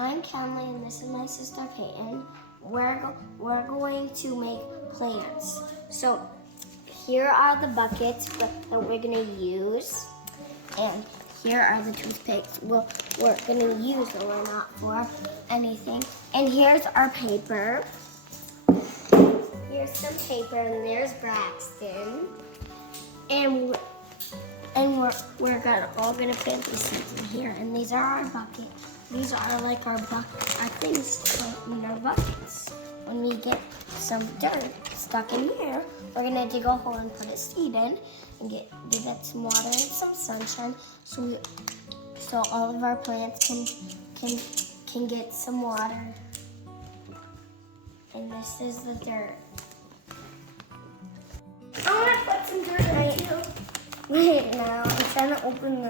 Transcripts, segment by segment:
I'm Kenley and this is my sister Peyton. We're going to make plants. So here are the buckets that we're gonna use, and here are the toothpicks we're gonna use, but we're not for anything. And here's our paper. Here's some paper, and there's Braxton. And we're all gonna plant these things in here. And these are our buckets. These are like our things to put in our buckets. When we get some dirt stuck in here, we're gonna dig a hole and put a seed in and give it some water and some sunshine, so all of our plants can get some water. And this is the dirt. I want to put some dirt right here. Wait, now I'm trying to open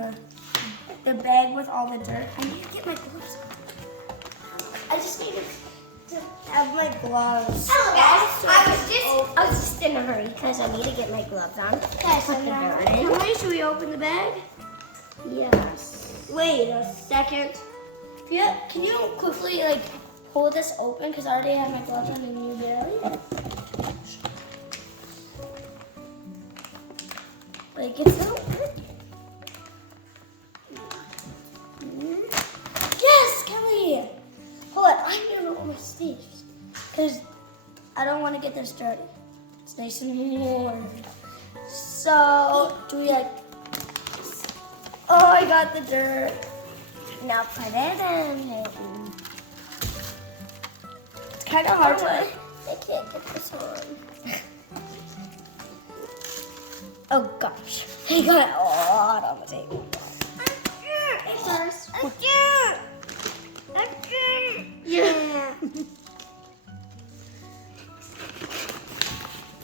the bag with all the dirt. I need to get my gloves on. I just need to have my gloves. Hello guys, I was just in a hurry because I need to get my gloves on. Yes, put the dirt in. Should we open the bag? Yes. Wait a second. Yeah, can you quickly pull this open because I already have my gloves on and you barely? It's not working. Yes, Kelly! Hold on, I need to roll my sleeves because I don't want to get this dirty. It's nice and warm. So, oh, I got the dirt. Now put it in. It's kind of hard to, I can't get this on. Oh gosh, I got it all on the table. Yeah.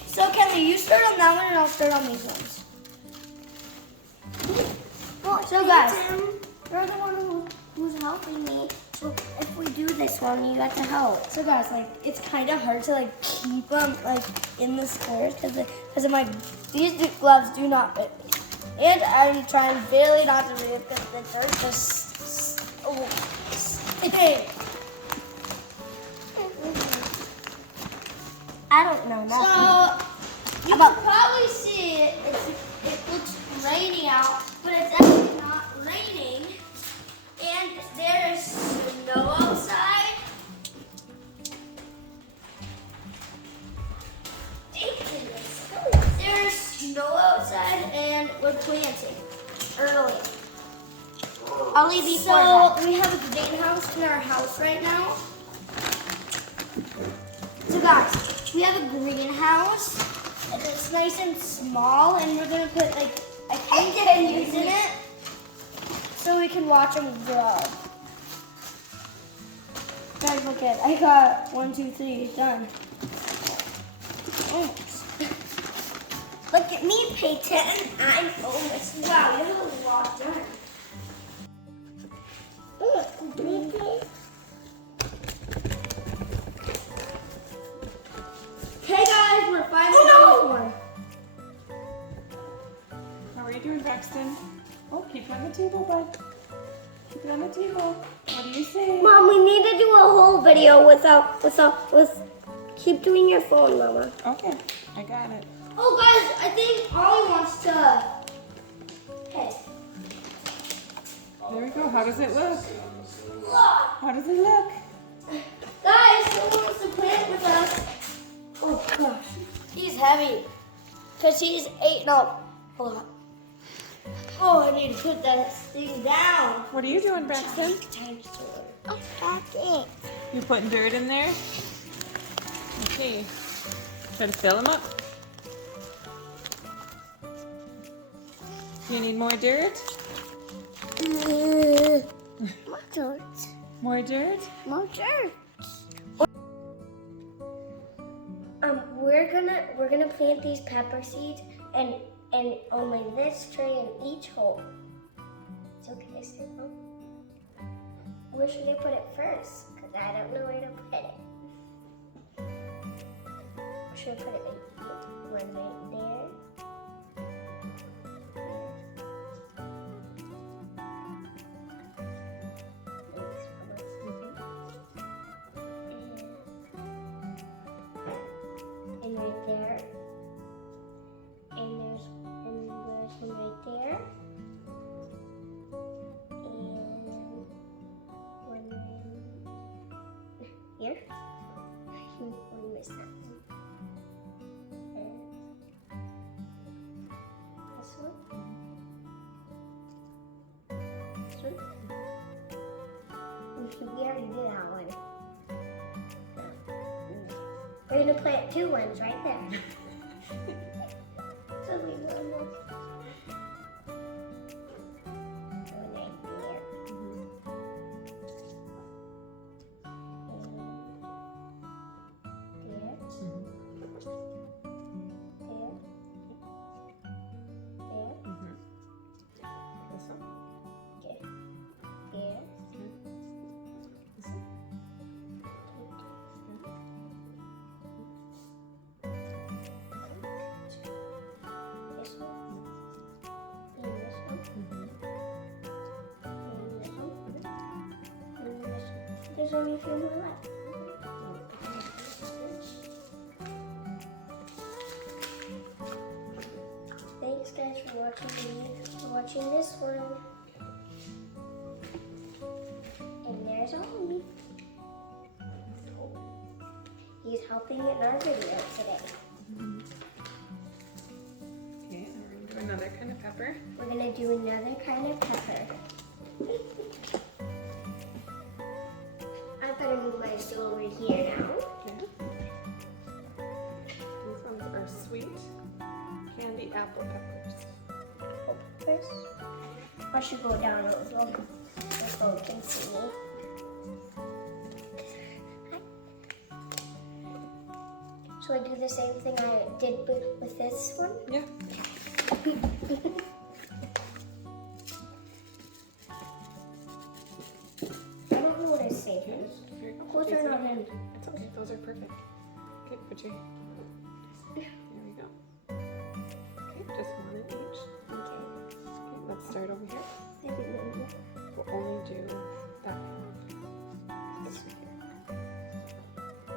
So Kelly, you start on that one and I'll start on these ones. So guys, you're the one who's helping me. So if we do this one, you got to help. So guys, it's kind of hard to keep them in the squares because of these gloves do not fit me. And I'm trying really not to do it because the dirt just okay. I don't know nothing. So you can probably see it. It looks rainy out, but it's actually not raining. And there is snow outside. There's snow outside and we're planting early. Early before that. We have a greenhouse in our house right now. So guys, we have a greenhouse and it's nice and small and we're gonna put I think penguins in it so we can watch them grow. Guys, look at it. I got 1, 2, 3 done. Almost. Look at me, Peyton. I'm almost. Wow, you have a lot done. Okay, guys, we're finally done with one. How are you doing, Braxton? Oh, keep it on the table, bud. Keep it on the table. What do you say? Mom, we need to do a whole video with. Keep doing your phone, Mama. Okay, I got it. Oh, guys, I think Ollie wants to. Okay. There we go. How does it look? Look. How does it look? Guys, who wants to plant with us? Oh gosh, he's heavy because he's eating up a lot. Oh, I need to put that thing down. What are you doing, Braxton? Oh, that's it. You putting dirt in there? Okay. Try to fill them up. You need more dirt? More dirt. More dirt? More dirt. We're gonna plant these pepper seeds and only this tray in each hole. It's okay to say no. Where should I put it first? Because I don't know where to put it. Should I put it one right there? there. And there's one right there. And one here. We missed that one. And this one. This one. We already did that one. We're gonna plant 2 ones right there. So we will one right there. This one. Okay. There. This one. This one. And this one. And this one. And this one. There's only a few more left. Thanks guys for watching this one. And there's Ollie. He's helping in our video today. Okay, and we're gonna do another kind of pepper. We're gonna do another kind of pepper. I'm gonna move my stool over here now. Okay. These ones are sweet candy apple peppers. Peppers. I should go down a little so you can see me. So I do the same thing I did with this one? Yeah. I don't know what I say. Okay. Here you go. Those are not in. It's okay. Those are perfect. Okay, put your. There we go. Okay, just one in each. Okay. Okay, let's start over here. I didn't know that. We'll only do that. This one.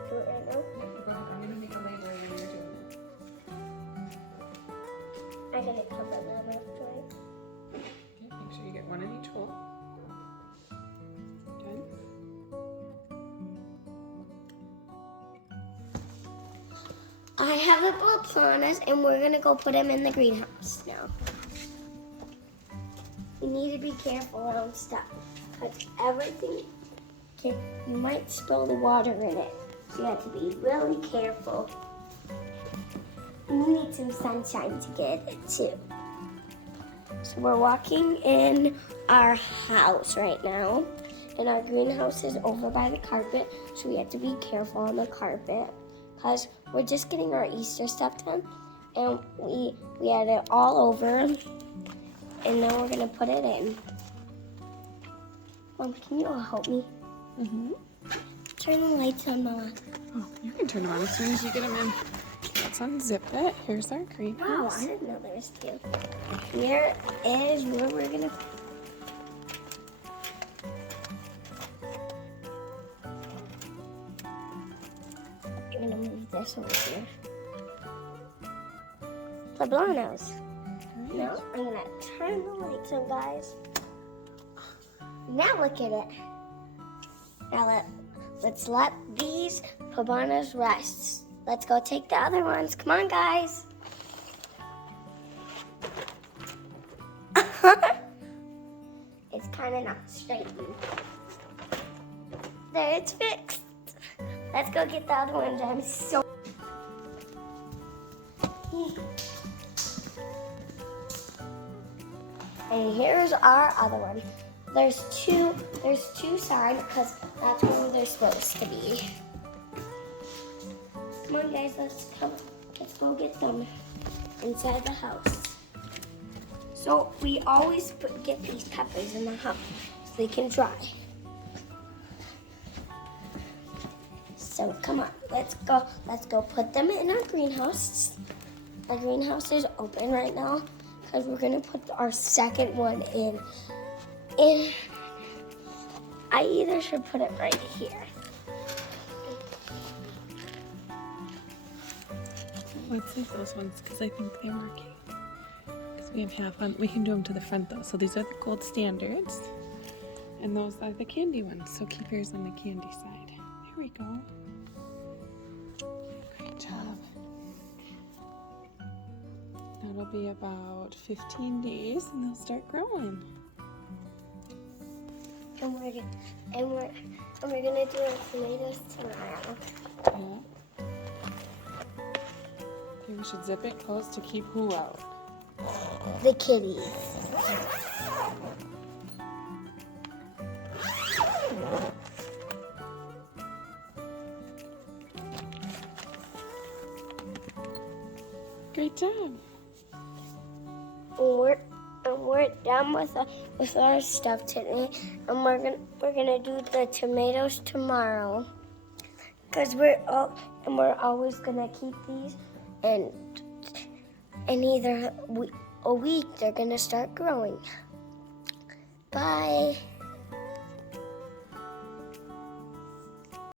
Do it right now. Yeah, go ahead. I'm gonna make a label when you're doing it. I gotta cover that up, right? Okay, make sure you get one in each hole. Good. I have the bulbs on us, and we're gonna go put them in the greenhouse now. You need to be careful around stuff, because everything you might spill the water in it. So you have to be really careful. You need some sunshine to get it too. So we're walking in our house right now, and our greenhouse is over by the carpet, so we have to be careful on the carpet, because we're just getting our Easter stuff done, and we had it all over, and now we're gonna put it in. Mom, can you all help me? Mm-hmm. Turn the lights on, Mama. Oh, you can turn them on as soon as you get them in. Let's unzip it. Here's our Wow, greenhouse. I didn't know there was 2. Here is where we're gonna. I'm gonna move this over here. Poblanos. Now I'm gonna turn the lights on, guys. Now look at it. Now let's let these poblanos rest. Let's go take the other ones. Come on, guys. It's kind of not straightened. There, it's fixed. Let's go get the other ones. I'm so. And here's our other one. There's two sides because that's where they're supposed to be. Come on, guys, let's go get them inside the house. So we always get these peppers in the house so they can dry. So come on, let's go put them in our greenhouse. Our greenhouse is open right now because we're gonna put our second one in. I either should put it right here. Let's save those ones because I think they're working. Because we have half on. We can do them to the front though. So these are the gold standards. And those are the candy ones. So keep yours on the candy side. There we go. Great job. That'll be about 15 days and they'll start growing. And we're gonna do our tomatoes tomorrow. Yeah. Okay, we should zip it closed to keep who out? The kitties. Great job. We're done with our stuff today, and we're gonna do the tomatoes tomorrow. Cause we're always gonna keep these, and either a week they're gonna start growing. Bye.